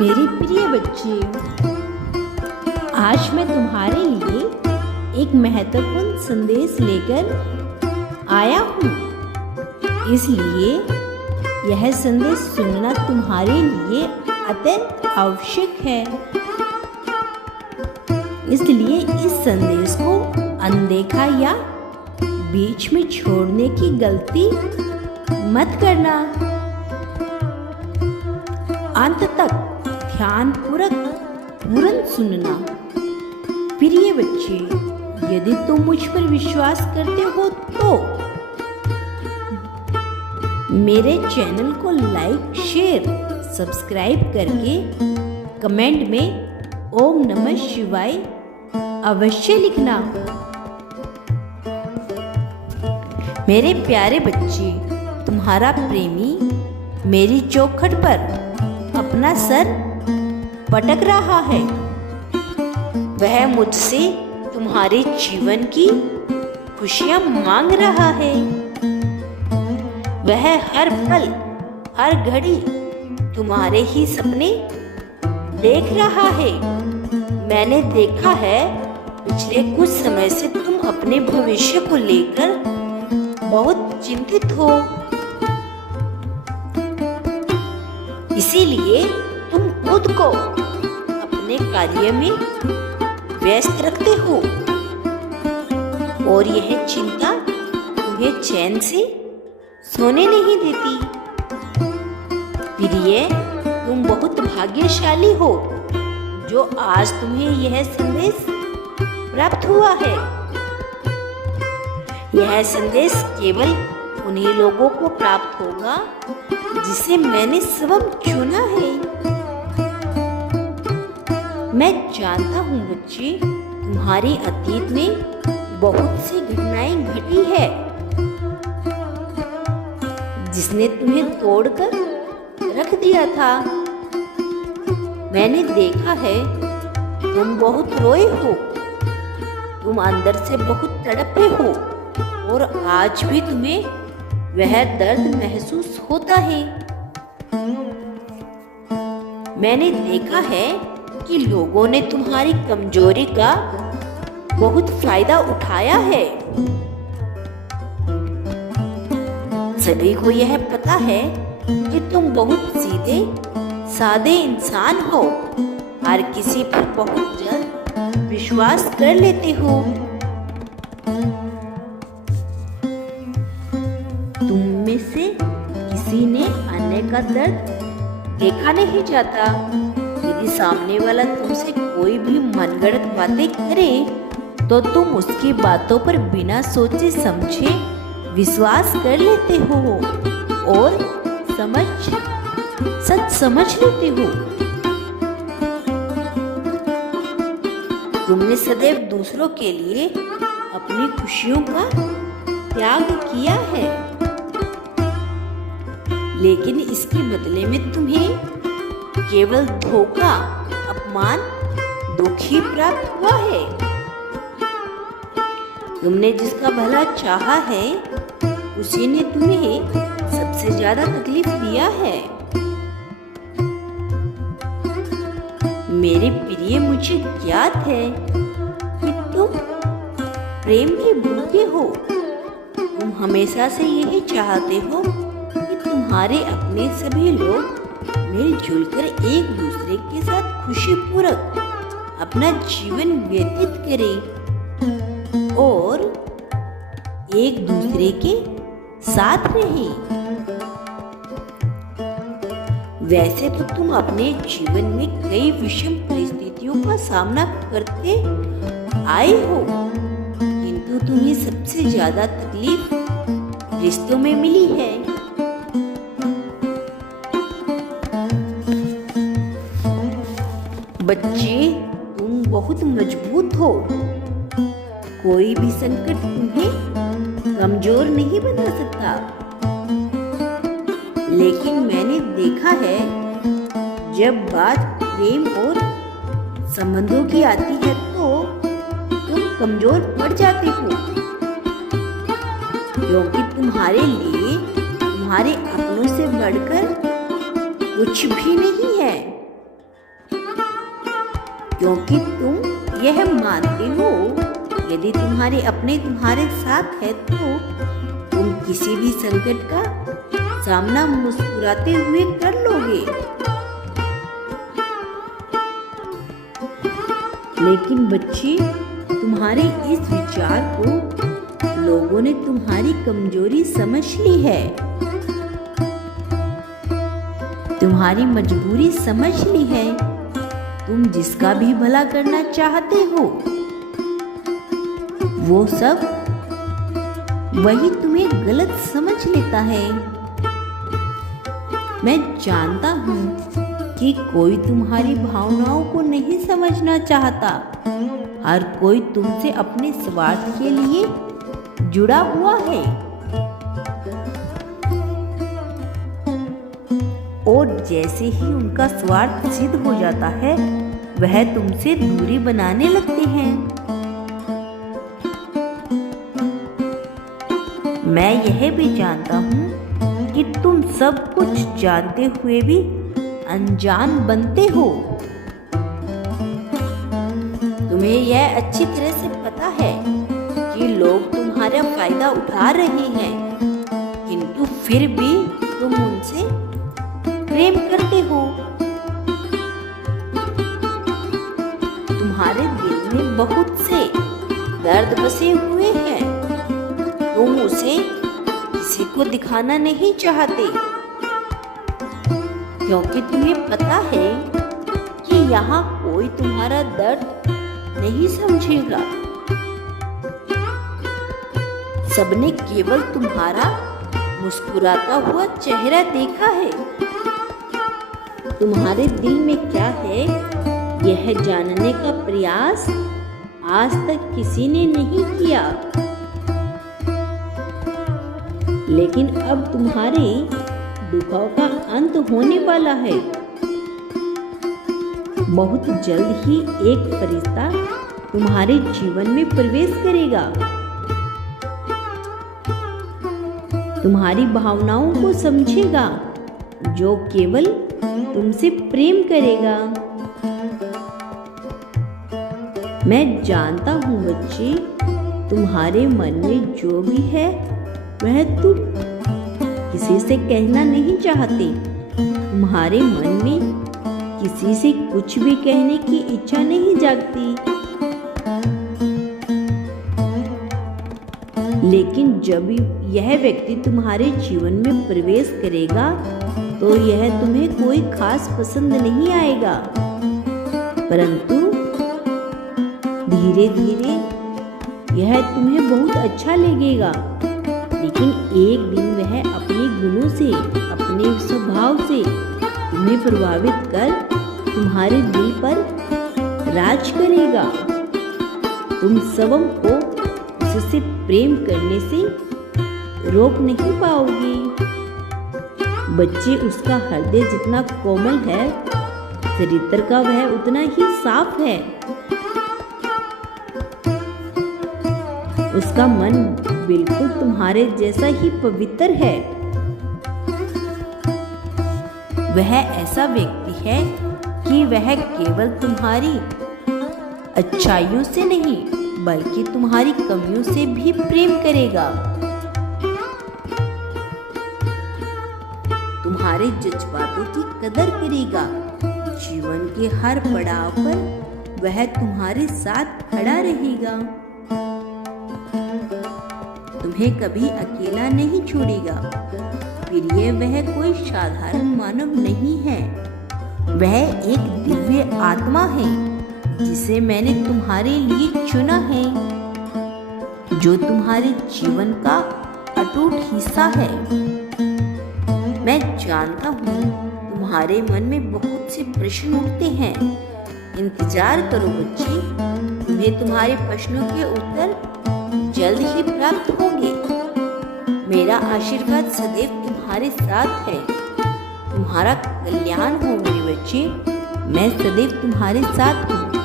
मेरे प्रिय बच्चे, आज मैं तुम्हारे लिए एक महत्वपूर्ण संदेश लेकर आया हूँ। इसलिए यह संदेश सुनना तुम्हारे लिए अत्यंत आवश्यक है। इसलिए इस संदेश को अनदेखा या बीच में छोड़ने की गलती मत करना। अंत तक ध्यानपूर्वक सुनना। प्रिय बच्चे, यदि तुम मुझ पर विश्वास करते हो तो मेरे चैनल को लाइक, शेयर, सब्सक्राइब करके कमेंट में ओम नमः शिवाय अवश्य लिखना। मेरे प्यारे बच्चे, तुम्हारा प्रेमी मेरी चौखट पर अपना सर पटक रहा है। वह मुझसे तुम्हारे जीवन की खुशियां मांग रहा है। वह हर पल, हर घड़ी तुम्हारे ही सपने देख रहा है। मैंने देखा है पिछले कुछ समय से तुम अपने भविष्य को लेकर बहुत चिंतित हो। इसीलिए तुम खुद को अपने कार्य में व्यस्त रखते हो और यह चिंता तुम्हें चैन से सोने नहीं देती। प्रिय, तुम बहुत भाग्यशाली हो जो आज तुम्हें यह संदेश प्राप्त हुआ है। यह संदेश केवल उन्हीं लोगों को प्राप्त होगा जिसे मैंने स्वयं चुना है। मैं जानता हूँ बच्चे, तुम्हारे अतीत में बहुत सी घटनाएं घटी है जिसने तुम्हें तोड़कर रख दिया था। मैंने देखा है तुम बहुत रोए हो, तुम अंदर से बहुत तड़पे हो और आज भी तुम्हें वह दर्द महसूस होता है। मैंने देखा है कि लोगों ने तुम्हारी कमजोरी का बहुत फायदा उठाया है। सभी को यह पता है कि तुम बहुत सीधे सादे इंसान हो, हर किसी पर बहुत जल्द विश्वास कर लेते हो। तुम में से किसी ने अन्य का दर्द देखा नहीं जाता। यदि सामने वाला तुमसे कोई भी मनगढ़ंत बातें करे तो तुम उसकी बातों पर बिना सोचे समझे विश्वास कर लेते हो और सच समझ लेते हो। तुमने सदैव दूसरों के लिए अपनी खुशियों का त्याग किया है, लेकिन इसके बदले में तुम्हें केवल धोखा, अपमान, दुख ही प्राप्त हुआ है। तुमने जिसका भला चाहा है उसी ने तुम्हें सबसे ज्यादा तकलीफ दिया है। मेरे प्रिय, मुझे ज्ञात है कि तुम प्रेम के भूखे हो। तुम हमेशा से यही चाहते हो कि तुम्हारे अपने सभी लोग मिलजुल कर एक दूसरे के साथ खुशीपूर्वक अपना जीवन व्यतीत करें और एक दूसरे के साथ रहें। वैसे तो तुम अपने जीवन में कई विषम परिस्थितियों का सामना करते आए हो, किंतु तुम्हें सबसे ज्यादा तकलीफ रिश्तों में मिली है। बच्चे, तुम बहुत मजबूत हो। कोई भी संकट तुम्हें कमजोर नहीं बना सकता। लेकिन मैंने देखा है जब बात प्रेम और संबंधों की आती है तो तुम कमजोर पड़ जाते हो, क्योंकि तुम्हारे लिए तुम्हारे अपनों से बढ़कर कुछ भी नहीं है। क्योंकि तुम यह मानते हो यदि तुम्हारे अपने तुम्हारे साथ है तो तुम किसी भी संकट का सामना मुस्कुराते हुए कर लोगे। लेकिन बच्चे, तुम्हारे इस विचार को लोगों ने तुम्हारी कमजोरी समझ ली है, तुम्हारी मजबूरी समझ ली है। तुम जिसका भी भला करना चाहते हो वो सब वही तुम्हें गलत समझ लेता है। मैं जानता हूँ कि कोई तुम्हारी भावनाओं को नहीं समझना चाहता। हर कोई तुमसे अपने स्वार्थ के लिए जुड़ा हुआ है और जैसे ही उनका स्वार्थ सिद्ध हो जाता है वह तुमसे दूरी बनाने लगते हैं। मैं यह भी जानता हूँ कि तुम सब कुछ जानते हुए भी अनजान बनते हो। तुम्हें यह अच्छी तरह से पता है कि लोग तुम्हारा फायदा उठा रहे हैं, किंतु फिर भी तुम उनसे प्रेम करते हो। तुम्हारे दिल में बहुत से दर्द बसे हुए हैं, तुम उसे किसी को दिखाना नहीं चाहते क्योंकि तुम्हें पता है कि यहाँ कोई तुम्हारा दर्द नहीं समझेगा। सबने केवल तुम्हारा मुस्कुराता हुआ चेहरा देखा है। तुम्हारे दिल में क्या है यह जानने का प्रयास आज तक किसी ने नहीं किया। लेकिन अब तुम्हारे दुखों का अंत होने वाला है। बहुत जल्द ही एक फरिश्ता तुम्हारे जीवन में प्रवेश करेगा, तुम्हारी भावनाओं को समझेगा, जो केवल तुमसे प्रेम करेगा। मैं जानता हूँ बच्चे, तुम्हारे मन में जो भी है वह तुम किसी से कहना नहीं चाहते। तुम्हारे मन में किसी से कुछ भी कहने की इच्छा नहीं जागती। लेकिन जब यह व्यक्ति तुम्हारे जीवन में प्रवेश करेगा तो यह तुम्हें कोई खास पसंद नहीं आएगा, परंतु धीरे धीरे यह तुम्हें बहुत अच्छा लगेगा। लेकिन एक दिन वह अपने गुणों से, अपने स्वभाव से तुम्हें प्रभावित कर तुम्हारे दिल पर राज करेगा। तुम सबों को उससे प्रेम करने से रोक नहीं पाओगी। बच्चे, उसका हृदय जितना कोमल है चरित्र का वह उतना ही साफ है। उसका मन बिल्कुल तुम्हारे जैसा ही पवित्र है। वह ऐसा व्यक्ति है कि वह केवल तुम्हारी अच्छाइयों से नहीं बल्कि तुम्हारी कमियों से भी प्रेम करेगा। तुम्हारे जज्बातों की कदर करेगा। जीवन के हर पड़ाव पर वह तुम्हारे साथ खड़ा रहेगा, तुम्हें कभी अकेला नहीं छोड़ेगा। फिर ये वह कोई साधारण मानव नहीं है, वह एक दिव्य आत्मा है जिसे मैंने तुम्हारे लिए चुना है, जो तुम्हारे जीवन का अटूट हिस्सा है। मैं जानता हूँ तुम्हारे मन में बहुत से प्रश्न उठते हैं। इंतजार करो बच्चे, तुम्हें तुम्हारे प्रश्नों के उत्तर जल्द ही प्राप्त होंगे। मेरा आशीर्वाद सदैव तुम्हारे साथ है। तुम्हारा कल्याण हो मेरे बच्चे, मैं सदैव तुम्हारे साथ हूँ।